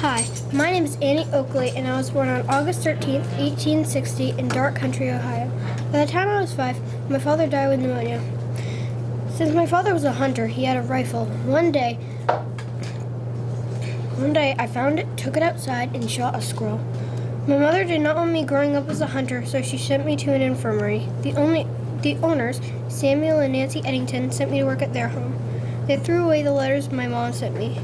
Hi, my name is Annie Oakley, and I was born on August 13th, 1860, in Dark Country, Ohio. By the time I was 5, my father died with pneumonia. Since my father was a hunter, he had a rifle. One day I found it, took it outside, and shot a squirrel. My mother did not want me growing up as a hunter, so she sent me to an infirmary. The owners, Samuel and Nancy Eddington, sent me to work at their home. They threw away the letters my mom sent me.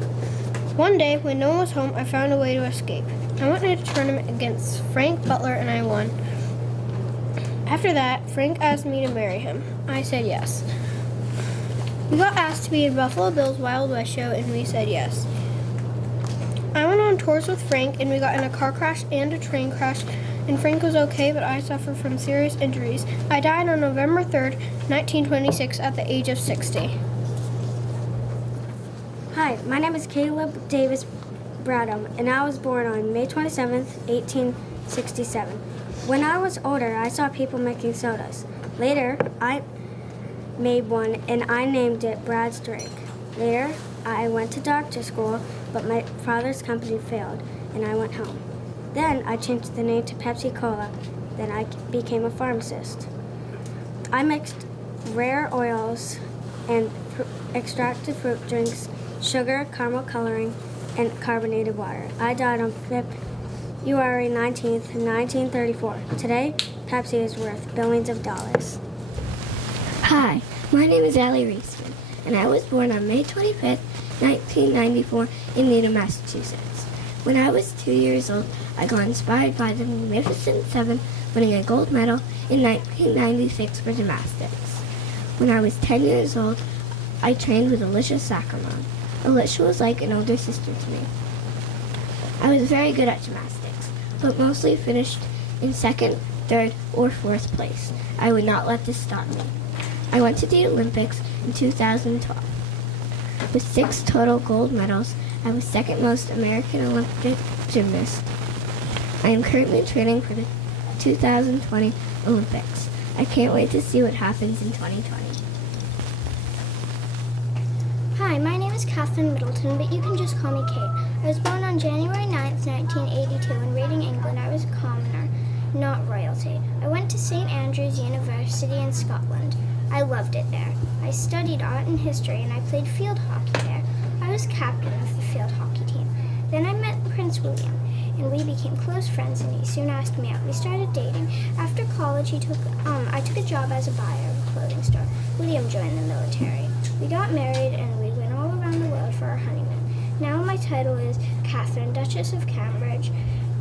One day, when no one was home, I found a way to escape. I went in a tournament against Frank Butler, and I won. After that, Frank asked me to marry him. I said yes. We got asked to be in Buffalo Bill's Wild West show, and we said yes. I went on tours with Frank, and we got in a car crash and a train crash, and Frank was okay, but I suffered from serious injuries. I died on November 3rd, 1926, at the age of 60. Hi, my name is Caleb Davis Bradham, and I was born on May 27th, 1867. When I was older, I saw people making sodas. Later, I made one, and I named it Brad's Drink. Later, I went to doctor school, but my father's company failed, and I went home. Then I changed the name to Pepsi Cola. Then I became a pharmacist. I mixed rare oils and extracted fruit drinks, sugar, caramel coloring, and carbonated water. I died on February 19th, 1934. Today, Pepsi is worth billions of dollars. Hi, my name is Allie Reisman, and I was born on May 25th, 1994 in Needham, Massachusetts. When I was 2 years old, I got inspired by the Magnificent Seven winning a gold medal in 1996 for gymnastics. When I was 10 years old, I trained with Alicia Sacramone. Alicia was like an older sister to me. I was very good at gymnastics, but mostly finished in second, third, or fourth place. I would not let this stop me. I went to the Olympics in 2012. With 6 total gold medals, I was second most American Olympic gymnast. I am currently training for the 2020 Olympics. I can't wait to see what happens in 2020. Hi, my name is Catherine Middleton, but you can just call me Kate. I was born on January 9th, 1982. In Reading, England, I was a commoner, not royalty. I went to St. Andrews University in Scotland. I loved it there. I studied art and history, and I played field hockey there. I was captain of the field hockey team. Then I met Prince William, and we became close friends, and he soon asked me out. We started dating. After college, I took a job as a buyer of a clothing store. William joined the military. We got married, and we went all around the world for our honeymoon. Now my title is Catherine, Duchess of Cambridge.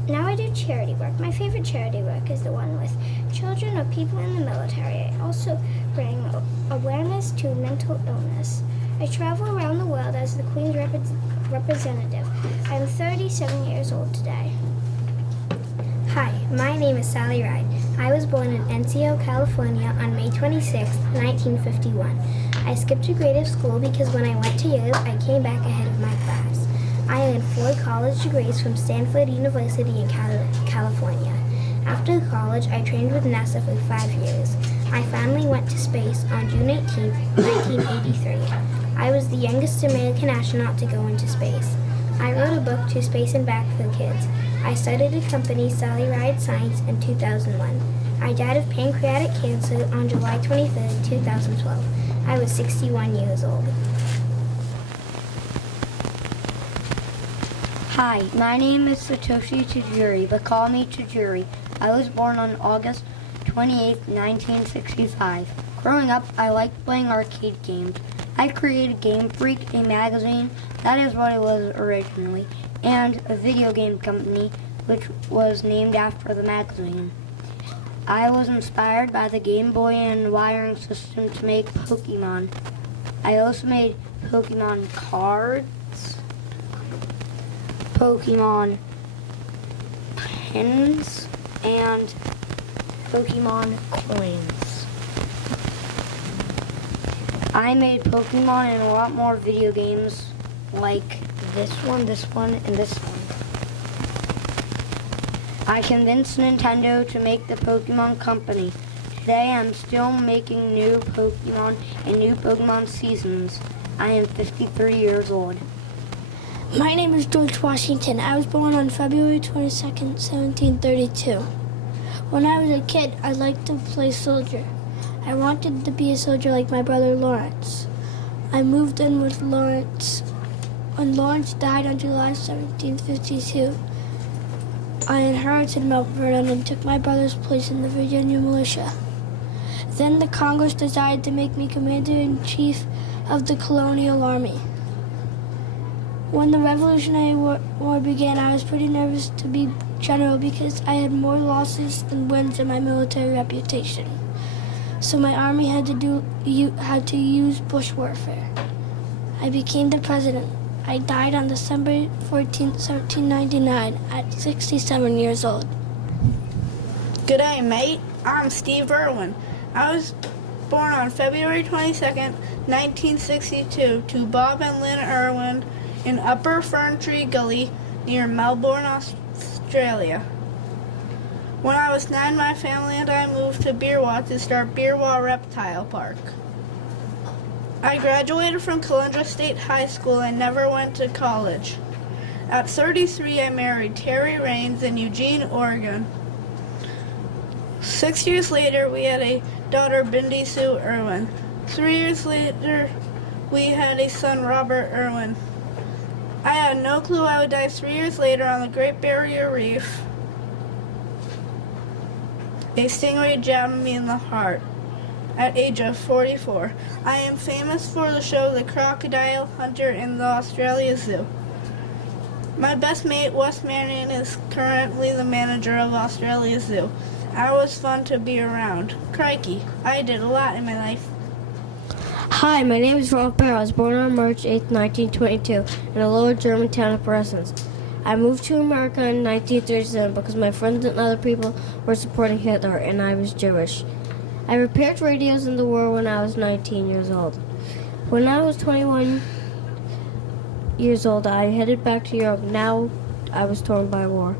Now I do charity work. My favorite charity work is the one with children or people in the military. I also bring awareness to mental illness. I travel around the world as the Queen's representative. I am 37 years old today. Hi, my name is Sally Ride. I was born in Encino, California on May 26, 1951. I skipped a grade of school because when I went to Yale, I came back ahead of my class. I earned 4 college degrees from Stanford University in California. After college, I trained with NASA for 5 years. I finally went to space on June 18, 1983. I was the youngest American astronaut to go into space. I wrote a book, To Space and Back for Kids. I started a company, Sally Ride Science, in 2001. I died of pancreatic cancer on July 23, 2012. I was 61 years old. Hi, my name is Satoshi Tajiri, but call me Tajiri. I was born on August 28, 1965. Growing up, I liked playing arcade games. I created Game Freak, a magazine, that is what it was originally, and a video game company, which was named after the magazine. I was inspired by the Game Boy and wiring system to make Pokemon. I also made Pokemon cards, Pokemon pins, and Pokemon coins. I made Pokemon and a lot more video games like this one, and this one. I convinced Nintendo to make the Pokemon Company. Today I'm still making new Pokemon and new Pokemon seasons. I am 53 years old. My name is George Washington. I was born on February 22nd, 1732. When I was a kid, I liked to play soldier. I wanted to be a soldier like my brother Lawrence. I moved in with Lawrence. When Lawrence died on July 1752, I inherited Mount Vernon and took my brother's place in the Virginia militia. Then the Congress decided to make me Commander-in-Chief of the Colonial Army. When the Revolutionary War began, I was pretty nervous to be general because I had more losses than wins in my military reputation. So my army had to use bush warfare. I became the president. I died on December 14, 1799 at 67 years old. G'day, mate. I'm Steve Irwin. I was born on February 22nd, 1962 to Bob and Lynn Irwin in Upper Ferntree Gully near Melbourne, Australia. When I was 9, my family and I moved to Beerwah to start Beerwah Reptile Park. I graduated from Caloundra State High School and never went to college. At 33, I married Terry Raines in Eugene, Oregon. 6 years later, we had a daughter, Bindi Sue Irwin. 3 years later, we had a son, Robert Irwin. I had no clue I would die 3 years later on the Great Barrier Reef. A stingray jabbed me in the heart at age of 44. I am famous for the show The Crocodile Hunter in the Australia Zoo. My best mate, Wes Marion, is currently the manager of Australia Zoo. I was fun to be around. Crikey, I did a lot in my life. Hi, my name is Rolf Bear. I was born on March 8, 1922, in a lower German town of Bresens. I moved to America in 1937 because my friends and other people were supporting Hitler, and I was Jewish. I repaired radios in the war when I was 19 years old. When I was 21 years old, I headed back to Europe. Now I was torn by war.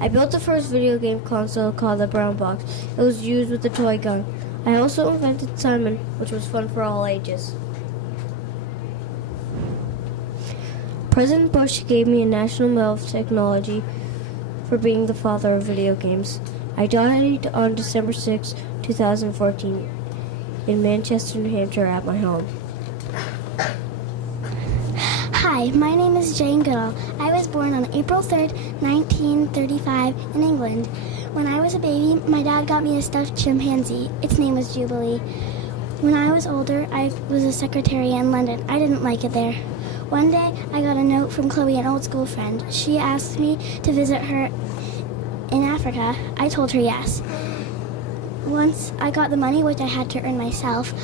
I built the first video game console called the Brown Box. It was used with a toy gun. I also invented Simon, which was fun for all ages. President Bush gave me a National Medal of Technology for being the father of video games. I died on December 6, 2014, in Manchester, New Hampshire, at my home. Hi, my name is Jane Goodall. I was born on April 3rd, 1935 in England. When I was a baby, my dad got me a stuffed chimpanzee. Its name was Jubilee. When I was older, I was a secretary in London. I didn't like it there. One day, I got a note from Chloe, an old school friend. She asked me to visit her in Africa. I told her yes. Once I got the money, which I had to earn myself,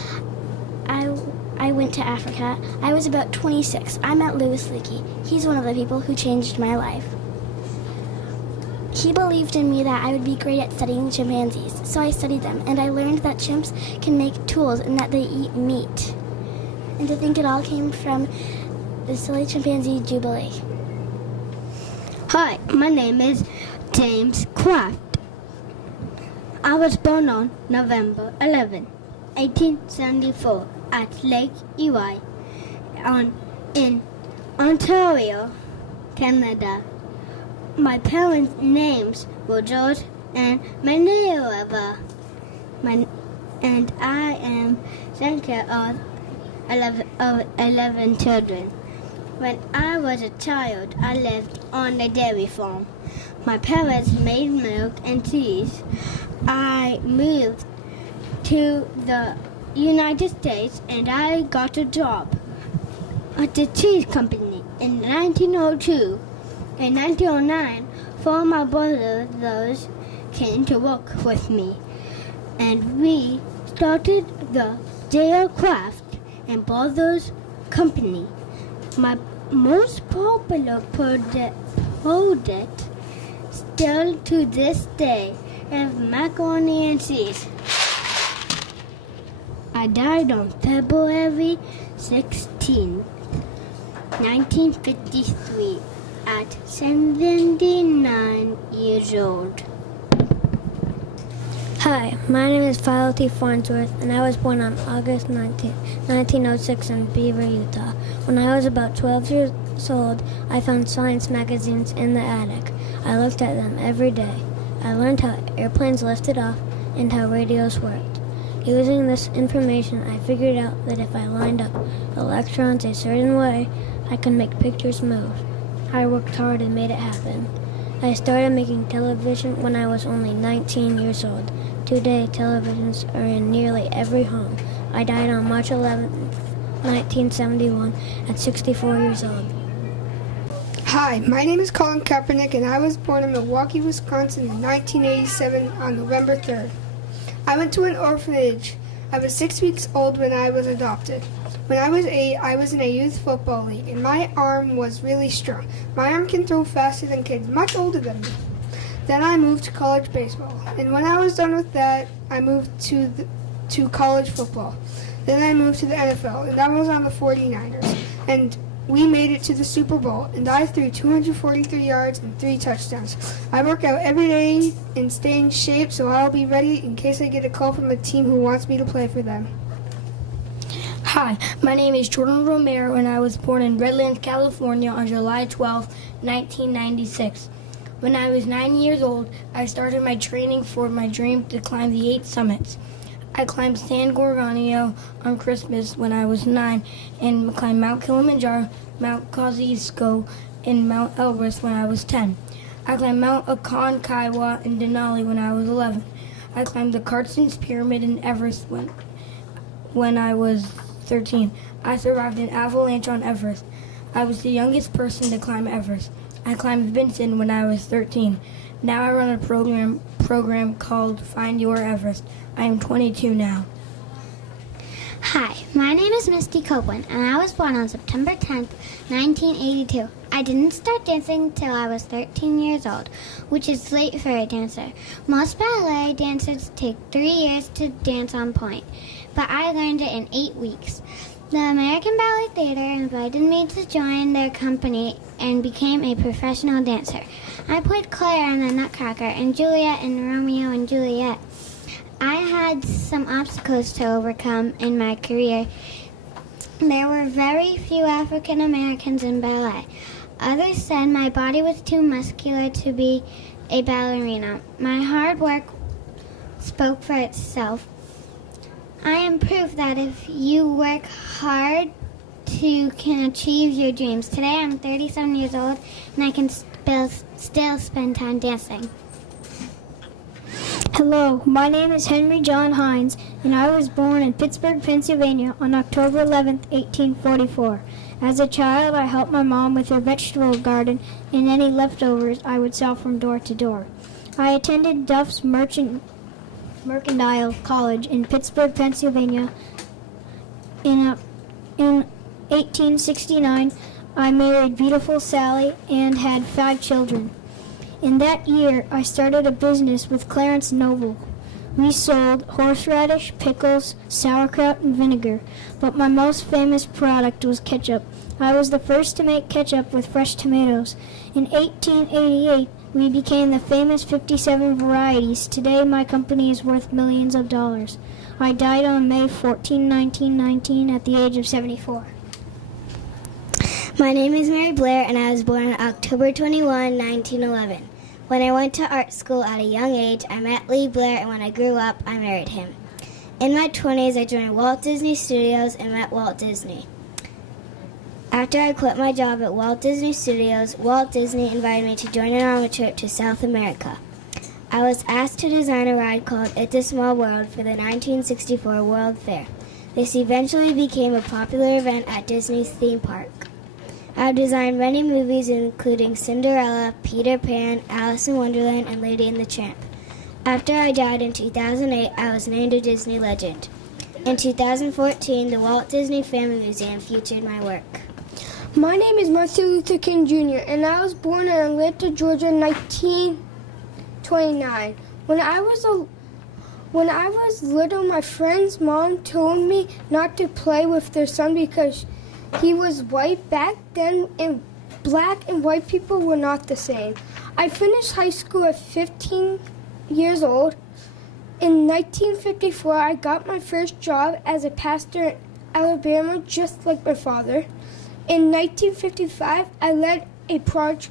I went to Africa. I was about 26. I met Louis Leakey. He's one of the people who changed my life. He believed in me that I would be great at studying chimpanzees, so I studied them, and I learned that chimps can make tools and that they eat meat. And to think it all came from the silly chimpanzee Jubilee. Hi, my name is James Kraft. I was born on November 11, 1874 at Lake Erie in Ontario, Canada. My parents' names were George and Minerva, and I am second of 11 children. When I was a child, I lived on a dairy farm. My parents made milk and cheese. I moved to the United States and I got a job at the cheese company in 1902. In 1909, 4 of my brothers came to work with me, and we started the J.L. Kraft and Brothers Company. My most popular product still to this day is macaroni and cheese. I died on February 16, 1953 at 79 years old. Hi, my name is Philo T. Farnsworth, and I was born on August 19, 1906 in Beaver, Utah. When I was about 12 years old, I found science magazines in the attic. I looked at them every day. I learned how airplanes lifted off and how radios worked. Using this information, I figured out that if I lined up electrons a certain way, I could make pictures move. I worked hard and made it happen. I started making television when I was only 19 years old. Today, televisions are in nearly every home. I died on March 11, 1971, at 64 years old. Hi, my name is Colin Kaepernick, and I was born in Milwaukee, Wisconsin in 1987 on November 3rd. I went to an orphanage. I was 6 weeks old when I was adopted. When I was 8, I was in a youth football league, and my arm was really strong. My arm can throw faster than kids much older than me. Then I moved to college baseball, and when I was done with that, I moved to college football. Then I moved to the NFL, and I was on the 49ers, and we made it to the Super Bowl, and I threw 243 yards and 3 touchdowns. I work out every day and stay in shape, so I'll be ready in case I get a call from a team who wants me to play for them. Hi, my name is Jordan Romero, and I was born in Redlands, California on July 12, 1996. When I was 9 years old, I started my training for my dream to climb the 8 summits. I climbed San Gorgonio on Christmas when I was 9, and climbed Mount Kilimanjaro, Mount Kosciuszko, and Mount Elbrus when I was 10. I climbed Mount Aconcagua and Denali when I was 11. I climbed the Carstens Pyramid in Everest when I was 13. I survived an avalanche on Everest. I was the youngest person to climb Everest. I climbed Vinson when I was 13. Now I run a program called Find Your Everest. I am 22 now. Hi, my name is Misty Copeland, and I was born on September 10th, 1982. I didn't start dancing till I was 13 years old, which is late for a dancer. Most ballet dancers take 3 years to dance on point, but I learned it in 8 weeks. The American Ballet Theater invited me to join their company and became a professional dancer. I played Claire in the Nutcracker and Juliet in Romeo and Juliet. I had some obstacles to overcome in my career. There were very few African Americans in ballet. Others said my body was too muscular to be a ballerina. My hard work spoke for itself. I am proof that if you work hard, you can achieve your dreams. Today I'm 37 years old, and I can still spend time dancing. Hello, my name is Henry John Hines, and I was born in Pittsburgh, Pennsylvania on October 11th, 1844. As a child, I helped my mom with her vegetable garden, and any leftovers I would sell from door to door. I attended Duff's Mercantile College in Pittsburgh, Pennsylvania. In 1869, I married beautiful Sally and had 5 children. In that year, I started a business with Clarence Noble. We sold horseradish, pickles, sauerkraut, and vinegar, but my most famous product was ketchup. I was the first to make ketchup with fresh tomatoes. In 1888, we became the famous 57 varieties. Today, my company is worth millions of dollars. I died on May 14, 1919, at the age of 74. My name is Mary Blair, and I was born on October 21, 1911. When I went to art school at a young age, I met Lee Blair, and when I grew up, I married him. In my 20s, I joined Walt Disney Studios and met Walt Disney. After I quit my job at Walt Disney Studios, Walt Disney invited me to join an on a trip to South America. I was asked to design a ride called It's a Small World for the 1964 World Fair. This eventually became a popular event at Disney's theme park. I've designed many movies including Cinderella, Peter Pan, Alice in Wonderland, and Lady and the Tramp. After I died in 2008, I was named a Disney legend. In 2014, the Walt Disney Family Museum featured my work. My name is Martin Luther King Jr., and I was born in Atlanta, Georgia in 1929. When I was little, my friend's mom told me not to play with their son because he was white. Back then, and black and white people were not the same. I finished high school at 15 years old. In 1954, I got my first job as a pastor in Alabama, just like my father. In 1955, I led a protest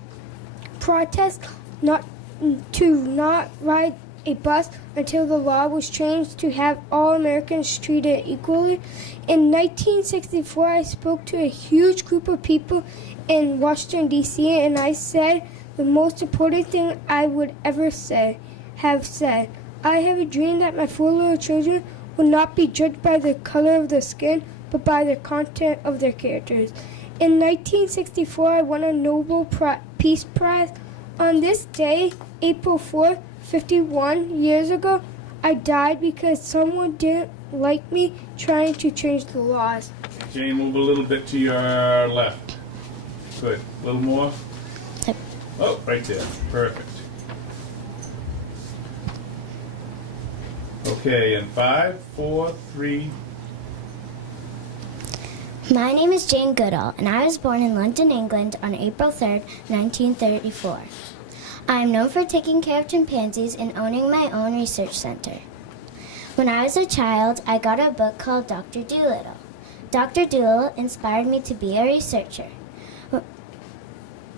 not ride a bus until the law was changed to have all Americans treated equally. In 1964, I spoke to a huge group of people in Washington, D.C., and I said the most important thing I would ever have said. I have a dream that my 4 little children will not be judged by the color of their skin, but by the content of their characters. In 1964, I won a Nobel Peace Prize. On this day, April 4th, 51 years ago, I died because someone didn't like me trying to change the laws. Jane, move a little bit to your left. Good. A little more. Yep. Oh, right there. Perfect. Okay, and 5, 4, 3. My name is Jane Goodall, and I was born in London, England on April 3rd, 1934. I am known for taking care of chimpanzees and owning my own research center. When I was a child, I got a book called Dr. Dolittle. Dr. Dolittle inspired me to be a researcher.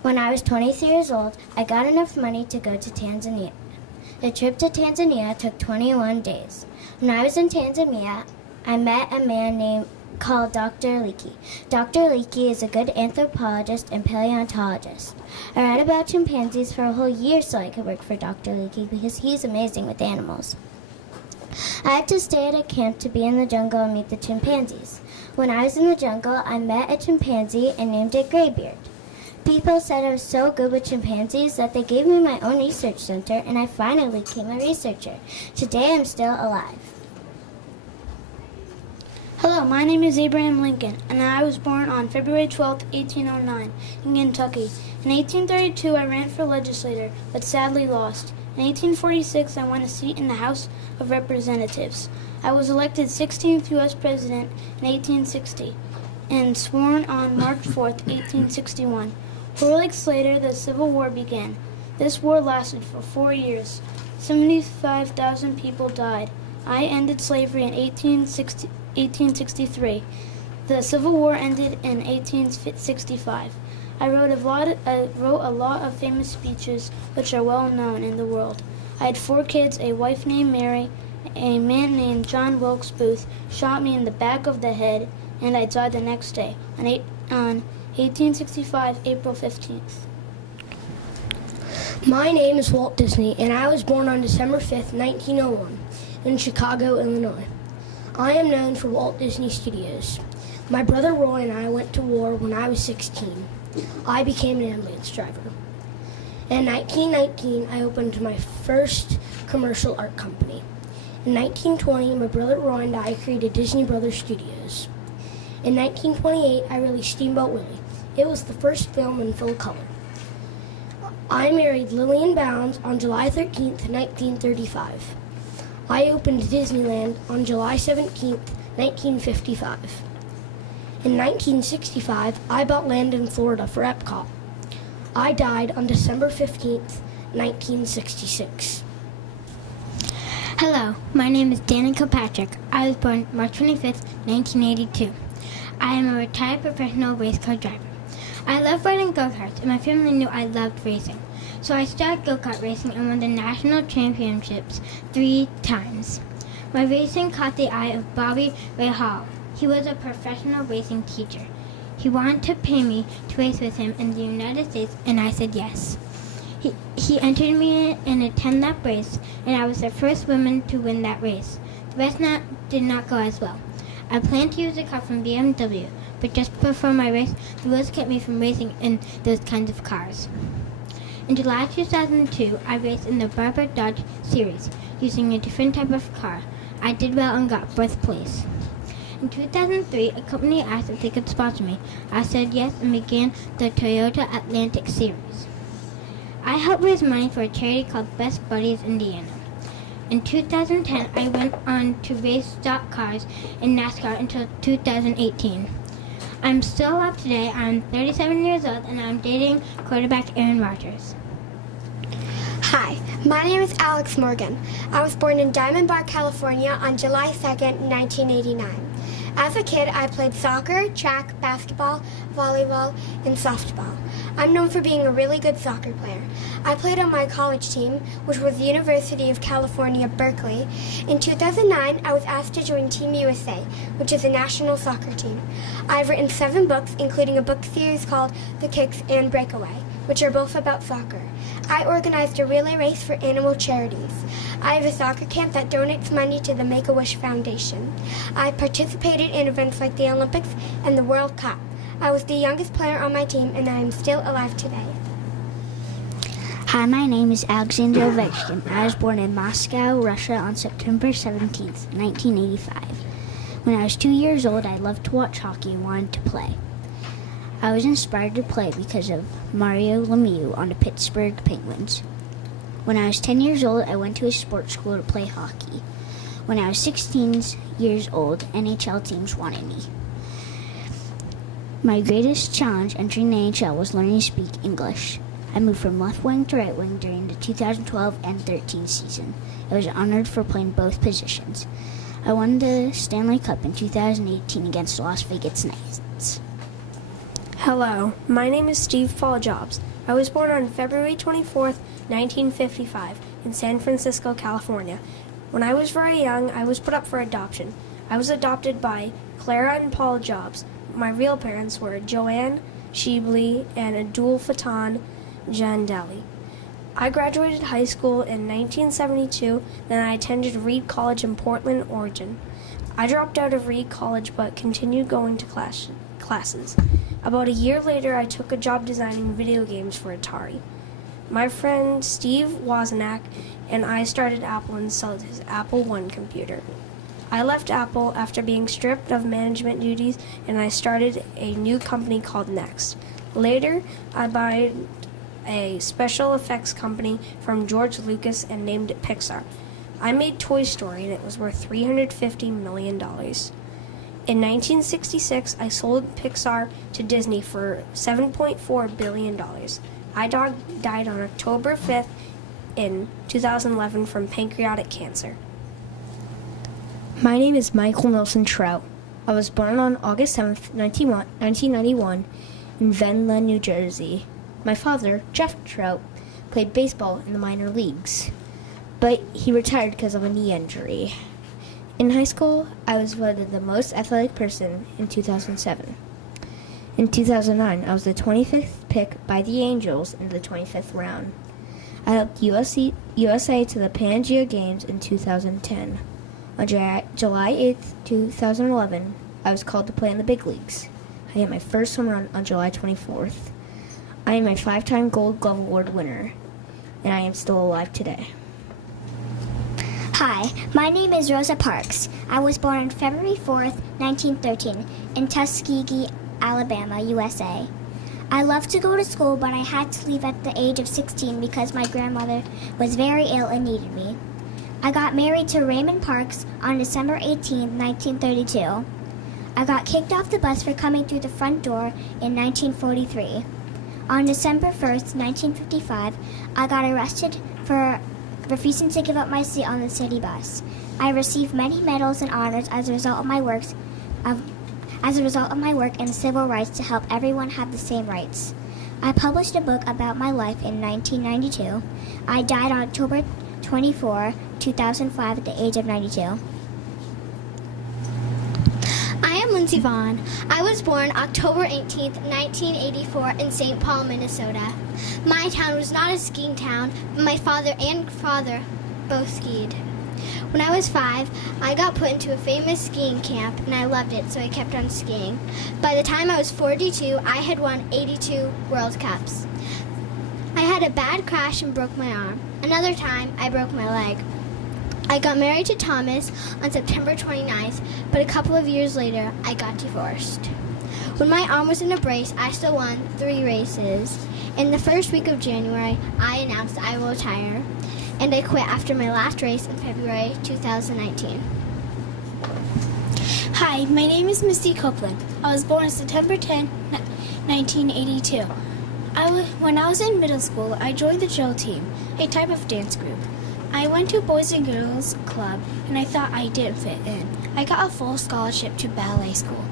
When I was 23 years old, I got enough money to go to Tanzania. The trip to Tanzania took 21 days. When I was in Tanzania, I met a man called Dr. Leakey. Dr. Leakey is a good anthropologist and paleontologist. I read about chimpanzees for a whole year so I could work for Dr. Leakey because he's amazing with animals. I had to stay at a camp to be in the jungle and meet the chimpanzees. When I was in the jungle, I met a chimpanzee and named it Graybeard. People said I was so good with chimpanzees that they gave me my own research center, and I finally became a researcher. Today I'm still alive. Hello, my name is Abraham Lincoln, and I was born on February 12, 1809, in Kentucky. In 1832, I ran for legislator, but sadly lost. In 1846, I won a seat in the House of Representatives. I was elected 16th U.S. President in 1860 and sworn on March 4, 1861. 4 weeks later, the Civil War began. This war lasted for 4 years. 75,000 people died. I ended slavery in 1863. The Civil War ended in 1865. I wrote a lot of famous speeches which are well known in the world. I had 4 kids, a wife named Mary, a man named John Wilkes Booth shot me in the back of the head, and I died the next day, on 1865, April 15th. My name is Walt Disney, and I was born on December 5th, 1901, in Chicago, Illinois. I am known for Walt Disney Studios. My brother Roy and I went to war when I was 16. I became an ambulance driver. In 1919, I opened my first commercial art company. In 1920, my brother Roy and I created Disney Brothers Studios. In 1928, I released Steamboat Willie. It was the first film in full color. I married Lillian Bounds on July 13th, 1935. I opened Disneyland on July 17th, 1955. In 1965, I bought land in Florida for Epcot. I died on December 15th, 1966. Hello, my name is Danica Patrick. I was born March 25th, 1982. I am a retired professional race car driver. I love riding go-karts, and my family knew I loved racing. So I started go-kart racing and won the national championships 3 times. My racing caught the eye of Bobby Ray Hall. He was a professional racing teacher. He wanted to pay me to race with him in the United States, and I said yes. He entered me in a 10-lap race, and I was the first woman to win that race. The rest did not go as well. I planned to use a car from BMW, but just before my race, the rules kept me from racing in those kinds of cars. In July 2002, I raced in the Barber Dodge Series, using a different type of car. I did well and got 4th place. In 2003, a company asked if they could sponsor me. I said yes and began the Toyota Atlantic Series. I helped raise money for a charity called Best Buddies Indiana. In 2010, I went on to race stock cars in NASCAR until 2018. I'm still alive today. I'm 37 years old, and I'm dating quarterback Aaron Rodgers. Hi, my name is Alex Morgan. I was born in Diamond Bar, California on July 2nd, 1989. As a kid, I played soccer, track, basketball, volleyball, and softball. I'm known for being a really good soccer player. I played on my college team, which was the University of California, Berkeley. In 2009, I was asked to join Team USA, which is a national soccer team. I've written 7 books, including a book series called The Kicks and Breakaway, which are both about soccer. I organized a relay race for animal charities. I have a soccer camp that donates money to the Make-A-Wish Foundation. I participated in events like the Olympics and the World Cup. I was the youngest player on my team, and I am still alive today. Hi, my name is Alexander Ovechkin. I was born in Moscow, Russia on September 17th, 1985. When I was 2 years old, I loved to watch hockey and wanted to play. I was inspired to play because of Mario Lemieux on the Pittsburgh Penguins. When I was 10 years old, I went to a sports school to play hockey. When I was 16 years old, NHL teams wanted me. My greatest challenge entering the NHL was learning to speak English. I moved from left wing to right wing during the 2012 and 13 season. I was honored for playing both positions. I won the Stanley Cup in 2018 against the Las Vegas Knights. Hello, my name is Steve Paul Jobs. I was born on February 24th, 1955, in San Francisco, California. When I was very young, I was put up for adoption. I was adopted by Clara and Paul Jobs. My real parents were Joanne Sheebley and Abdul Fatan Jandali. I graduated high school in 1972, then I attended Reed College in Portland, Oregon. I dropped out of Reed College but continued going to classes. About a year later, I took a job designing video games for Atari. My friend Steve Wozniak and I started Apple and sold his Apple I computer. I left Apple after being stripped of management duties, and I started a new company called Next. Later, I bought a special effects company from George Lucas and named it Pixar. I made Toy Story, and it was worth $350 million. In 1966, I sold Pixar to Disney for $7.4 billion. I died on October 5th in 2011 from pancreatic cancer. My name is Michael Nelson Trout. I was born on August 7th, 1991 in Venla, New Jersey. My father, Jeff Trout, played baseball in the minor leagues, but he retired because of a knee injury. In high school, I was voted the most athletic person in 2007. In 2009, I was the 25th pick by the Angels in the 25th round. I helped USA to the Pangea Games in 2010. On July 8, 2011, I was called to play in the big leagues. I hit my first home run on July 24th. I am a 5-time Gold Glove Award winner, and I am still alive today. Hi, my name is Rosa Parks. I was born on February 4th, 1913, in Tuskegee, Alabama, USA. I loved to go to school, but I had to leave at the age of 16 because my grandmother was very ill and needed me. I got married to Raymond Parks on December 18, 1932. I got kicked off the bus for coming through the front door in 1943. On December 1st, 1955, I got arrested for refusing to give up my seat on the city bus. I received many medals and honors as a result of my work in civil rights to help everyone have the same rights. I published a book about my life in 1992. I died on October 24, 2005 at the age of 92. I am Lindsay Vaughn. I was born October 18th, 1984 in St. Paul, Minnesota. My town was not a skiing town, but my father and father both skied. When I was 5, I got put into a famous skiing camp, and I loved it, so I kept on skiing. By the time I was 42, I had won 82 World Cups. I had a bad crash and broke my arm. Another time, I broke my leg. I got married to Thomas on September 29th, but a couple of years later, I got divorced. When my arm was in a brace, I still won 3 races. In the first week of January, I announced I will retire, and I quit after my last race in February 2019. Hi, my name is Misty Copeland. I was born on September 10, 1982. When I was in middle school, I joined the drill team, a type of dance group. I went to Boys and Girls Club and I thought I didn't fit in. I got a full scholarship to ballet school.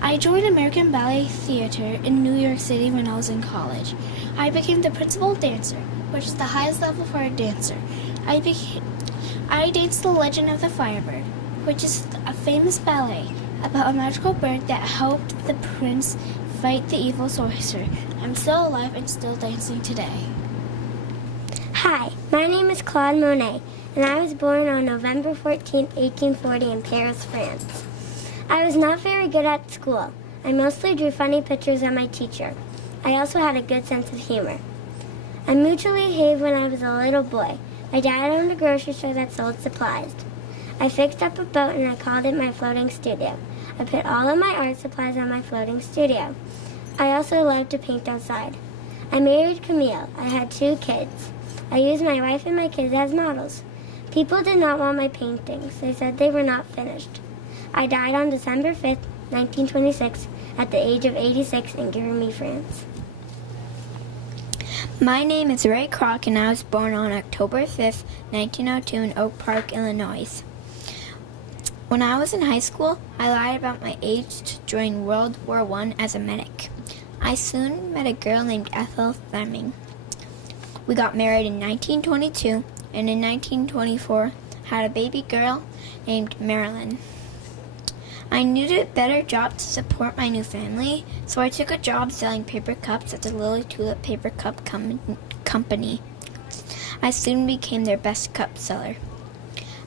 I joined American Ballet Theater in New York City when I was in college. I became the principal dancer, which is the highest level for a dancer. I danced The Legend of the Firebird, which is a famous ballet about a magical bird that helped the prince fight the evil sorcerer. I'm still alive and still dancing today. Hi, my name is Claude Monet, and I was born on November 14, 1840 in Paris, France. I was not very good at school. I mostly drew funny pictures of my teacher. I also had a good sense of humor. I moved to Le Havre when I was a little boy. My dad owned a grocery store that sold supplies. I fixed up a boat and I called it my floating studio. I put all of my art supplies on my floating studio. I also loved to paint outside. I married Camille. I had 2 kids. I used my wife and my kids as models. People did not want my paintings. They said they were not finished. I died on December 5th, 1926, at the age of 86 in Guermy, France. My name is Ray Kroc, and I was born on October 5th, 1902 in Oak Park, Illinois. When I was in high school, I lied about my age to join World War I as a medic. I soon met a girl named Ethel Fleming. We got married in 1922, and in 1924 had a baby girl named Marilyn. I needed a better job to support my new family, so I took a job selling paper cups at the Lily Tulip Paper Cup Company. I soon became their best cup seller.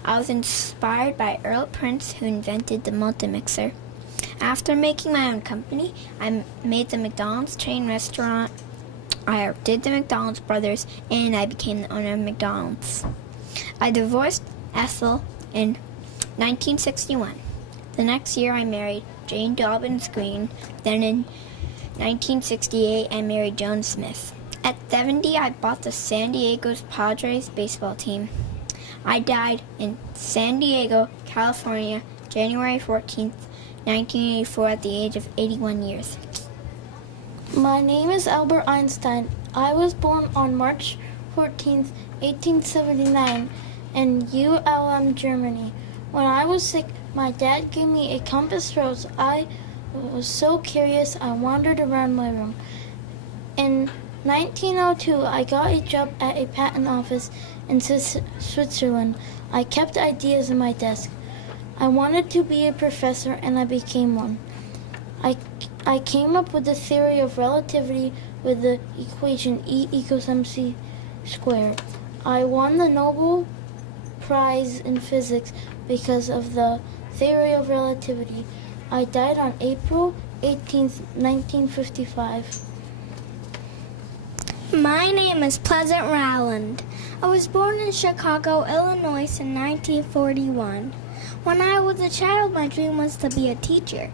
I was inspired by Earl Prince, who invented the multi-mixer. After making my own company, I made the McDonald's chain restaurant. I did the McDonald's brothers, and I became the owner of McDonald's. I divorced Ethel in 1961. The next year, I married Jane Dobbins Green. Then in 1968, I married Joan Smith. At 70, I bought the San Diego Padres baseball team. I died in San Diego, California, January 14th, 1984, at the age of 81 years. My name is Albert Einstein. I was born on March 14th, 1879, in ULM, Germany. When I was sick, my dad gave me a compass rose. I was so curious, I wandered around my room. In 1902, I got a job at a patent office in Switzerland. I kept ideas in my desk. I wanted to be a professor, and I became one. I came up with the theory of relativity with the equation E equals mc squared. I won the Nobel Prize in Physics because of the theory of relativity. I died on April 18th, 1955. My name is Pleasant Rowland. I was born in Chicago, Illinois in 1941. When I was a child, my dream was to be a teacher.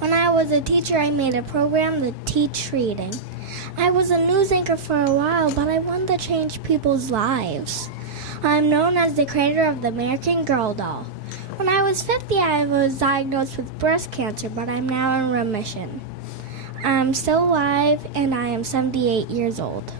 When I was a teacher, I made a program to teach reading. I was a news anchor for a while, but I wanted to change people's lives. I'm known as the creator of the American Girl doll. When I was 50, I was diagnosed with breast cancer, but I'm now in remission. I'm still alive, and I am 78 years old.